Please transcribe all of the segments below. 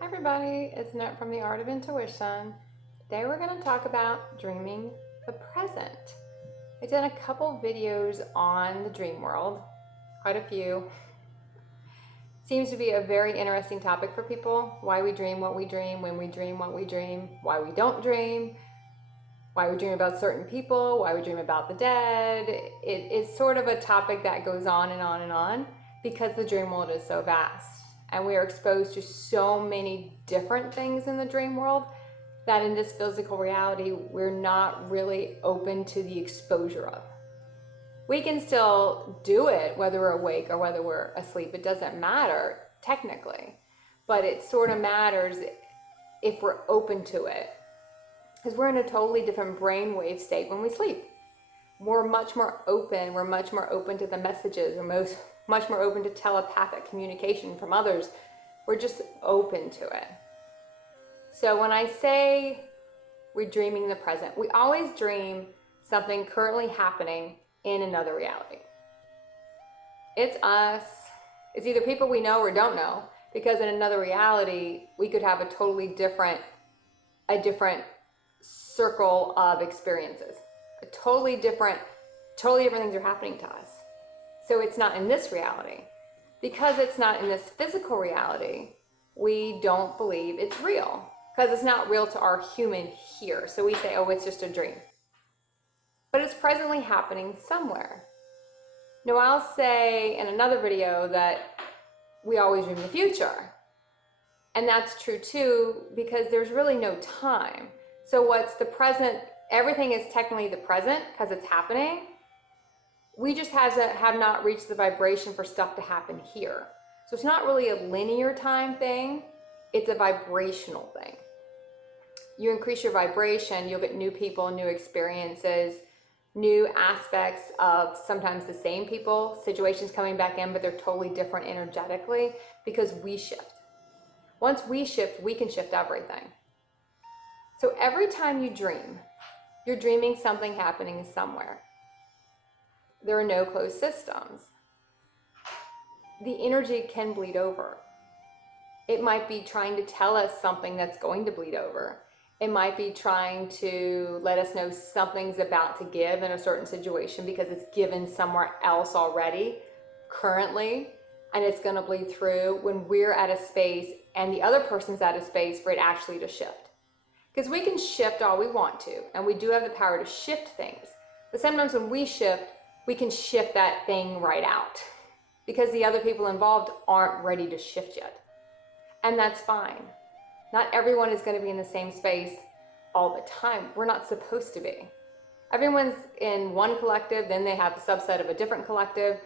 Hi everybody, it's Net from the Art of Intuition. Today we're going to talk about dreaming the present. I've done a couple videos on the dream world, quite a few. Seems to be a very interesting topic for people. Why we dream what we dream, when we dream what we dream, why we don't dream, why we dream about certain people, why we dream about the dead. It's sort of a topic that goes on and on and on because the dream world is so vast. And we are exposed to so many different things in the dream world that in this physical reality, we're not really open to the exposure of. We can still do it whether we're awake or whether we're asleep. It doesn't matter technically, but it sort of matters if we're open to it, because we're in a totally different brainwave state when we sleep. We're much more open. We're much more open to the messages. We're much more open to telepathic communication from others. We're just open to it. So when I say we're dreaming the present, we always dream something currently happening in another reality. It's us. It's either people we know or don't know, because in another reality, we could have a different circle of experiences. Totally different things are happening to us. So it's not in this reality. Because it's not in this physical reality, we don't believe it's real, because it's not real to our human here. So we say, oh, it's just a dream. But it's presently happening somewhere. Now, I'll say in another video that we always dream the future. And that's true too, because there's really no time. So what's the present? Everything is technically the present because it's happening. We just have not reached the vibration for stuff to happen here. So it's not really a linear time thing. It's a vibrational thing. You increase your vibration, you'll get new people, new experiences, new aspects of sometimes the same people, situations coming back in, but they're totally different energetically because we shift. Once we shift, we can shift everything. So every time you dream, you're dreaming something happening somewhere. There are no closed systems. The energy can bleed over. It might be trying to tell us something that's going to bleed over. It might be trying to let us know something's about to give in a certain situation because it's given somewhere else already, currently, and it's going to bleed through when we're at a space and the other person's at a space for it actually to shift. Because we can shift all we want to, and we do have the power to shift things. But sometimes when we shift, we can shift that thing right out because the other people involved aren't ready to shift yet. And that's fine. Not everyone is going to be in the same space all the time. We're not supposed to be. Everyone's in one collective, then they have a subset of a different collective.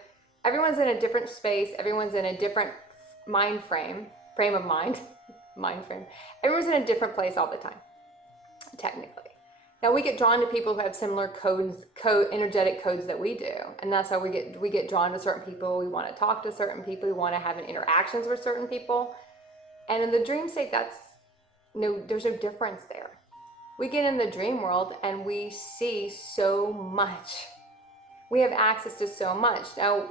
Everyone's in a different space. Everyone's in a different frame of mind. Everyone's in a different place all the time, technically. Now we get drawn to people who have similar energetic codes that we do, and that's how we get drawn to certain people. We want to talk to certain people. We want to have interactions with certain people, and in the dream state, there's no difference there. We get in the dream world and we see so much. We have access to so much. Now,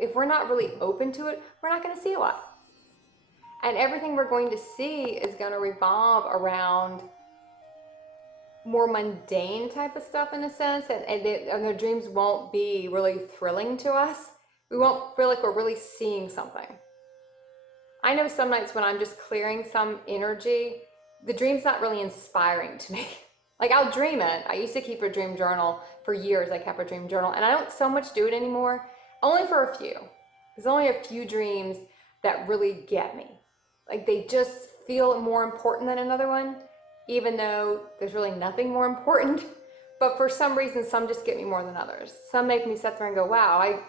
if we're not really open to it, we're not going to see a lot, and everything we're going to see is going to revolve around more mundane type of stuff in a sense, and the dreams won't be really thrilling to us. We won't feel like we're really seeing something. I know some nights when I'm just clearing some energy, the dream's not really inspiring to me. Like, I'll dream it. I used to keep a dream journal for years. I kept a dream journal, and I don't so much do it anymore, only for a few. There's only a few dreams that really get me. Like, they just feel more important than another one, even though there's really nothing more important. But for some reason, some just get me more than others. Some make me sit there and go, wow,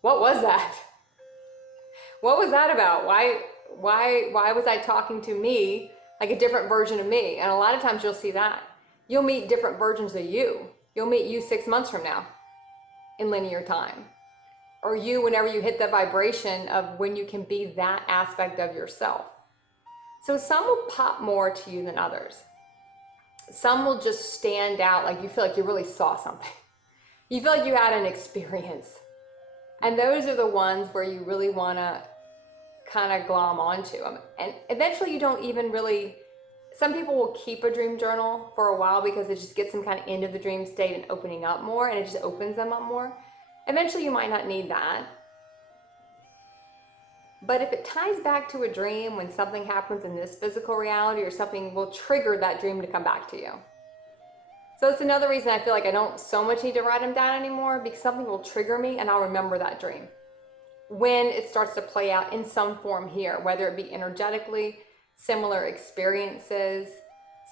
what was that? What was that about? Why was I talking to me, like a different version of me? And a lot of times you'll see that. You'll meet different versions of you. You'll meet you 6 months from now in linear time. Or you whenever you hit the vibration of when you can be that aspect of yourself. So some will pop more to you than others. Some will just stand out, like you feel like you really saw something. You feel like you had an experience. And those are the ones where you really want to kind of glom onto them. And eventually you don't even really, some people will keep a dream journal for a while because it just gets them kind of into the dream state and opening up more, and it just opens them up more. Eventually you might not need that. But if it ties back to a dream when something happens in this physical reality, or something will trigger that dream to come back to you. So it's another reason I feel like I don't so much need to write them down anymore, because something will trigger me and I'll remember that dream when it starts to play out in some form here, whether it be energetically, similar experiences,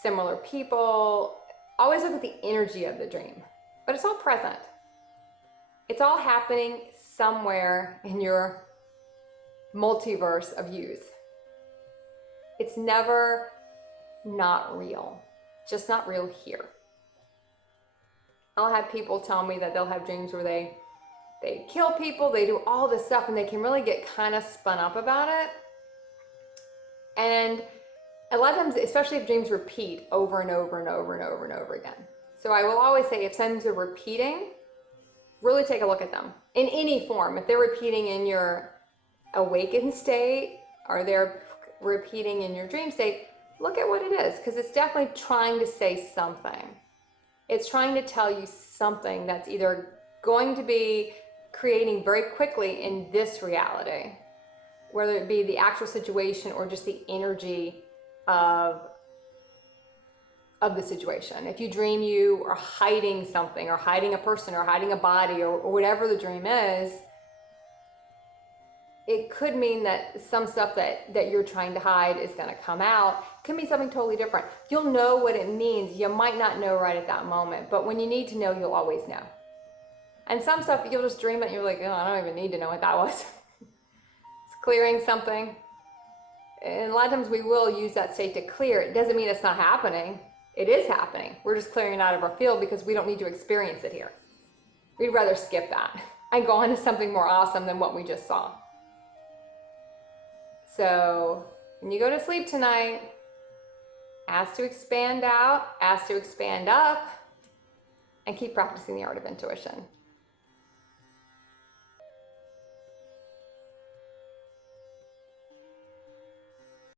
similar people. Always look at the energy of the dream, but it's all present. It's all happening somewhere in your multiverse of yous. It's never not real, just not real here. I'll have people tell me that they'll have dreams where they kill people, they do all this stuff, and they can really get kind of spun up about it. And a lot of times, especially if dreams repeat over and over and over and over and over again. So I will always say, if dreams are repeating, really take a look at them in any form. If they're repeating in your awakened state, or they're repeating in your dream state, look at what it is, because it's definitely trying to say something. It's trying to tell you something that's either going to be creating very quickly in this reality, whether it be the actual situation or just the energy of the situation. If you dream you are hiding something, or hiding a person, or hiding a body, or whatever the dream is, it could mean that some stuff that you're trying to hide is going to come out. It can be something totally different. You'll know what it means. You might not know right at that moment, but when you need to know, you'll always know. And some stuff you'll just dream it and you're like, oh, I don't even need to know what that was. It's clearing something. And a lot of times we will use that state to clear. It doesn't mean it's not happening. It is happening. We're just clearing it out of our field because we don't need to experience it here. We'd rather skip that and go on to something more awesome than what we just saw. So when you go to sleep tonight, ask to expand out, ask to expand up, and keep practicing the art of intuition.